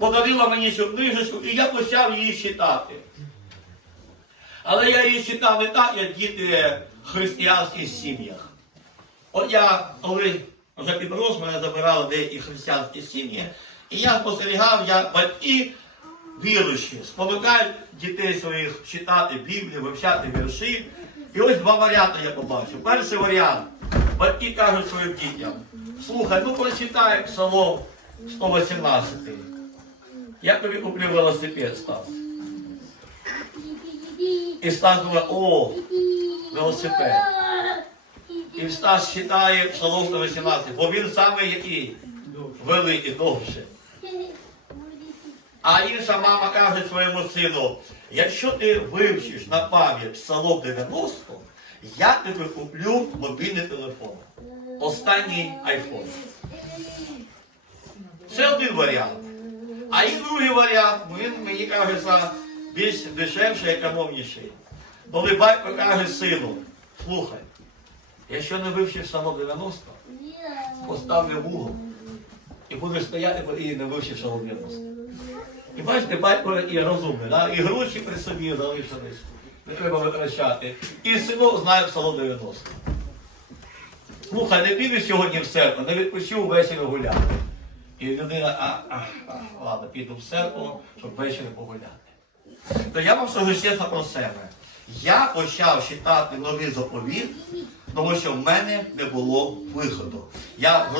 подарила мені цю книжечку, і я почав її читати. Але я її читав не так, як діти в християнських сім'ях. От я, коли вже підрос, мене забирали деякі християнські сім'ї, і я спостерігав, як батьки віруючі спонукають дітей своїх читати Біблію, вивчати вірші. І ось два варіанти я побачив. Перший варіант. Батьки кажуть своїм дітям, слухай, ну прочитай Псалом 118. Я тобі куплю велосипед, Стас. І Стас думає, о, велосипед. І Стас читає Псалом 118, бо він саме який великий, довше. А інша мама каже своєму сину, якщо ти вивчиш на пам'ять Псалом 90, я тобі куплю мобільний телефон. Останній айфон. Це один варіант. А і другий варіант, він мені каже за більш дешевший, економніший. Коли батько каже сину, слухай, якщо не вивчив Псалом 90, поставлю в угол і будеш стояти і не вивчив Псалом 90. І бачите, батько і розумний, да? і гроші при собі залишились, не треба витрачати. І синок знає Псалом 90. Слухай, не підеш сьогодні в церкву, не відпочив ввечері гуляти. І людина, а, а, а, ладно, піду в церкву, щоб ввечері погуляти. То я вам скажу чесно про себе. Я почав читати новий заповіт, тому що в мене не було виходу. Я